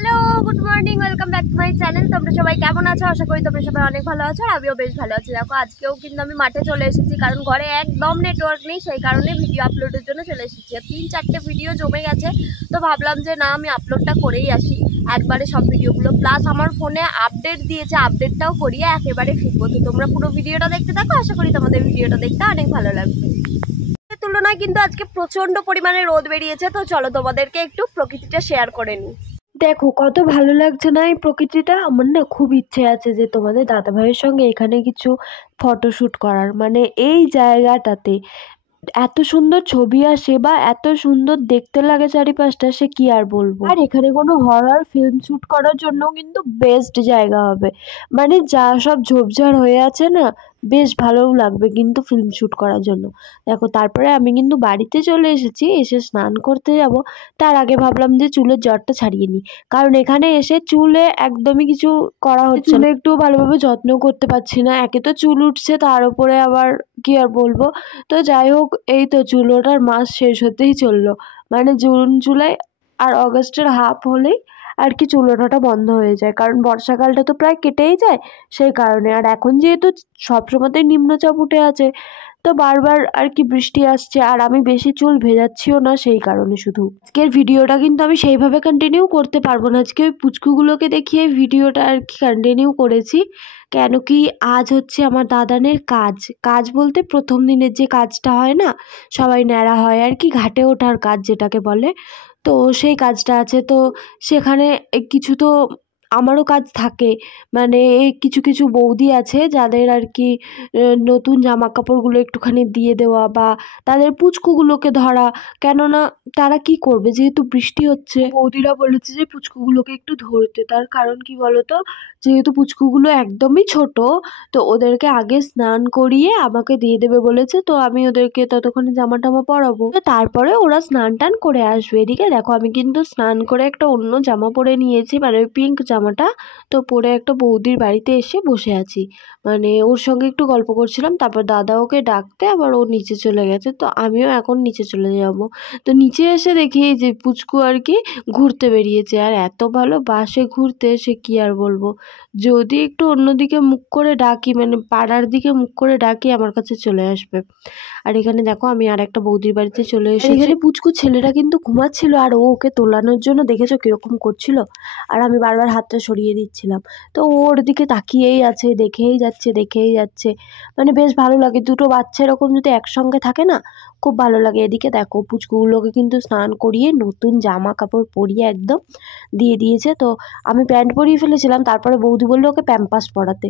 Hello, good morning, welcome back to my channel. তোমরা সবাই কেমন আছো? আশা করি তোমরা সবাই অনেক ভালো আছো, আর আমিও বেশ ভালো আছি। দেখো, আজকেও কিন্তু আমি মাঠে চলে এসেছি, কারণ ঘরে একদম নেটওয়ার্ক নেই, সেই কারণে ভিডিও আপলোডের জন্য চলে এসেছি। 3-4টে ভিডিও জমে গেছে, তো ভাবলাম যে না, আমি আপলোডটা করেই আসি একবারে সব ভিডিওগুলো। প্লাস আমার ফোনে আপডেট দিয়েছে, আপডেটটাও করিয়ে একেবারে ফিরবো। তো তোমরা পুরো ভিডিওটা দেখতে থাকো, আশা করি তোমাদের ভিডিওটা দেখতে অনেক ভালো লাগবে। তুলনায় কিন্তু আজকে প্রচন্ড পরিমাণে রোদ বেরিয়েছে, তো চলো তোমাদেরকে একটু প্রকৃতিটা শেয়ার করে নিই। দেখো কত ভালো লাগছে না এই প্রকৃতিটা। আমার না খুব ইচ্ছে আছে যে তোমাদের দাদাভাইয়ের সঙ্গে এখানে কিছু ফটোশ্যুট করার, মানে এই জায়গাটাতে এত সুন্দর ছবি আসে বা এত সুন্দর দেখতে লাগে চারিপাশটা, সে কি আর বলবো। আর এখানে কোনো হরর ফিল্ম শুট করার জন্য কিন্তু বেস্ট জায়গা হবে। মানে যা সব ঝোপঝাড় হয়ে আছে না, বেশ ভালোও লাগবে কিন্তু ফিল্ম শুট করার জন্য। দেখো, তারপরে আমি কিন্তু বাড়িতে চলে এসেছি, এসে স্নান করতে যাব। তার আগে ভাবলাম যে চুলের জটটা ছাড়িয়ে নিই, কারণ এখানে এসে চুলে একদমই কিছু করা হচ্ছে না, একটু ভালোভাবে যত্ন করতে পারছি না। একে তো চুল উঠছে, তার উপরে আবার কি আর বলবো। তো যাই হোক, এই তো চুল ওঠার মাস শেষ হতেই চললো, মানে জুন জুলাই আর অগস্টের হাফ হলেই আর কি চুল ওঠাটা বন্ধ হয়ে যায়, কারণ বর্ষাকালটা তো প্রায় কেটেই যায় সেই কারণে। আর এখন যেহেতু সবসময়তেই নিম্নচাপ উঠে আছে, তো বারবার আর কি বৃষ্টি আসছে, আর আমি বেশি চুল ভেজাচ্ছিও না সেই কারণে। শুধু আজকের ভিডিওটা কিন্তু আমি সেইভাবে কন্টিনিউ করতে পারবো না, আজকে ওই পুচকুগুলোকে দেখিয়ে ভিডিওটা আর কি কন্টিনিউ করেছি। কেন কি আজ হচ্ছে আমার দাদানের কাজ। কাজ বলতে প্রথম দিনের যে কাজটা হয় না, সবাই ন্যাড়া হয় আর কি, ঘাটে ওঠার কাজ যেটাকে বলে, তো সেই কাজটা আছে। তো সেখানে কিছু তো আমারও কাজ থাকে, মানে কিছু কিছু বৌদি আছে যাদের আর কি নতুন জামা কাপড়গুলো একটুখানি দিয়ে দেওয়া, বা তাদের পুচকুগুলোকে ধরা। কেননা তারা কি করবে, যেহেতু বৃষ্টি হচ্ছে, বৌদিরা বলেছে যে পুচকুগুলোকে একটু ধরতে। তার কারণ কি বলতো, যেহেতু পুচকুগুলো একদমই ছোট, তো ওদেরকে আগে স্নান করিয়ে আমাকে দিয়ে দেবে বলেছে। তো আমি ওদেরকে ততক্ষণে জামা টামা পরাবো, তো তারপরে ওরা স্নান টান করে আসবে। এদিকে দেখো, আমি কিন্তু স্নান করে একটা অন্য জামা পরে নিয়েছি, মানে ওই পিঙ্ক জামাটা। তো পরে একটা বৌদির বাড়িতে এসে বসে আছি, মানে ওর সঙ্গে একটু গল্প করছিলাম। তারপর দাদা ওকে ডাকতে আবার ও নিচে চলে গেছে, তো আমিও এখন নিচে চলে যাব। তো নিচে এসে দেখি যে পুচকু আর কি ঘুরতে বেরিয়েছে, আর এত ভালো বাসে ঘুরতে, সে কি আর বলবো। যদি একটু অন্যদিকে মুখ করে ডাকি, মানে পাড়ার দিকে মুখ করে ডাকি, আমার কাছে চলে আসবে। আর এখানে দেখো, আমি আর একটা বৌদির বাড়িতে চলে এসেছি। এখানে পুচকু ছেলেটা কিন্তু ঘুমাচ্ছিল, আর ও ওকে তোলানোর জন্য দেখেছো কিরকম করছিল, আর আমি বারবার হাতটা সরিয়ে দিচ্ছিলাম। তো ও ওর দিকে তাকিয়েই আছে, দেখেই যাচ্ছে দেখেই যাচ্ছে। মানে বেশ ভালো লাগে, দুটো বাচ্চা এরকম যদি একসঙ্গে থাকে না, খুব ভালো লাগে। এদিকে দেখো, পুচকুগুলোকে কিন্তু স্নান করিয়ে নতুন জামা কাপড় পরিয়ে একদম দিয়ে দিয়েছে। তো আমি প্যান্ট পরিয়ে ফেলেছিলাম, তারপরে বৌদি বললো ওকে প্যাম্পাস পরাতে।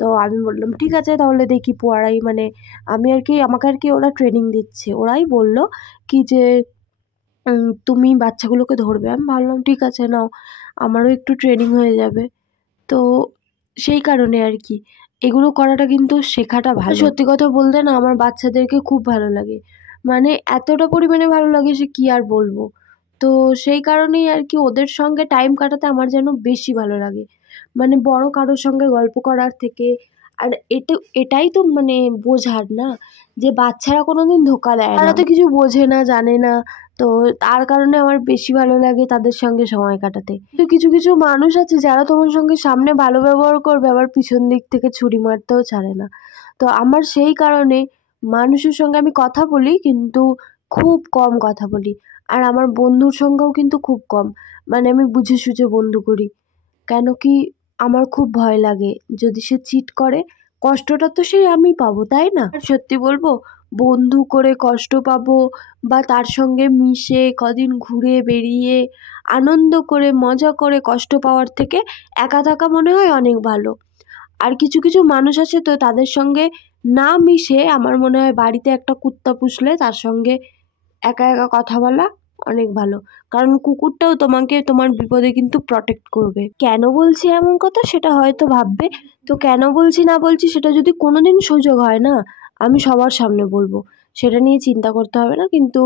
তো আমি বললাম ঠিক আছে তাহলে দেখি পড়াই, মানে আমি আর কি, আমাকে আর কি ওরা ট্রেনিং দিচ্ছে। ওরাই বলল কি যে তুমি বাচ্চাগুলোকে ধরবে। আমি ভাবলাম ঠিক আছে, নাও, আমারও একটু ট্রেনিং হয়ে যাবে। তো সেই কারণে আর কি এগুলো করাটা কিন্তু শেখাটা ভালো। সত্যি কথা বলতে না, আমার বাচ্চাদেরকে খুব ভালো লাগে, মানে এতটা পরিমাণে ভালো লাগে সে কি আর বলবো। তো সেই কারণেই আর কি ওদের সঙ্গে টাইম কাটাতে আমার যেন বেশি ভালো লাগে, মানে বড় কারোর সঙ্গে গল্প করার থেকে। আর এটাই তো মানে বোঝার না, যে বাচ্চারা কোনোদিন ধোকা দেয় না, তারা তো কিছু বোঝে না, জানে না। তো তার কারণে আমার বেশি ভালো লাগে তাদের সঙ্গে সময় কাটাতে। তো কিছু কিছু মানুষ আছে যারা তোমার সঙ্গে সামনে ভালো ব্যবহার করবে, আবার পিছন দিক থেকে ছুরি মারতেও ছাড়ে না। তো আমার সেই কারণে মানুষের সঙ্গে আমি কথা বলি, কিন্তু খুব কম কথা বলি। আর আমার বন্ধুর সঙ্গেও কিন্তু খুব কম, মানে আমি বুঝে সুঝে বন্ধু করি। কেন কি আমার খুব ভয় লাগে, যদি সে চিট করে, কষ্টটা তো সেই আমি পাবো, তাই না? আর সত্যি বলবো, বন্ধু করে কষ্ট পাবো, বা তার সঙ্গে মিশে কদিন ঘুরে বেরিয়ে আনন্দ করে মজা করে কষ্ট পাওয়ার থেকে একা থাকা মনে হয় অনেক ভালো। আর কিছু কিছু মানুষ আছে, তো তাদের সঙ্গে না মিশে আমার মনে হয় বাড়িতে একটা কুত্তা পুষলে তার সঙ্গে একা একা কথা বলা অনেক ভালো, কারণ কুকুরটাও তোমাকে তোমার বিপদে কিন্তু প্রটেক্ট করবে। কেন বলছি এমন কথা সেটা হয়তো ভাববে, তো কেন বলছি না বলছি সেটা যদি কোনোদিন সুযোগ হয় না, আমি সবার সামনে বলবো, সেটা নিয়ে চিন্তা করতে হবে না। কিন্তু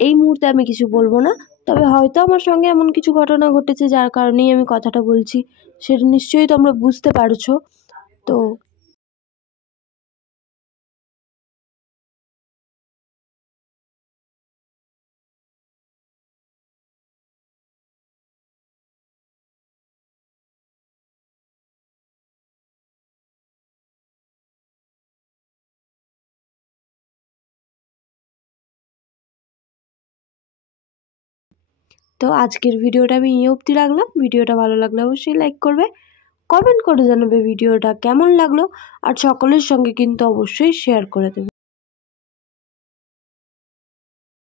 এই মুহূর্তে আমি কিছু বলবো না, তবে হয়তো আমার সঙ্গে এমন কিছু ঘটনা ঘটেছে যার কারণেই আমি কথাটা বলছি, সেটা নিশ্চয়ই তোমরা বুঝতে পারছো। তো তো আজকের ভিডিওটা আমি এই অবধি রাখলাম। ভিডিওটা ভালো লাগলে অবশ্যই লাইক করবে, কমেন্ট করে জানাবে ভিডিওটা কেমন লাগলো, আর সকলের সঙ্গে কিন্তু অবশ্যই শেয়ার করে দেবে।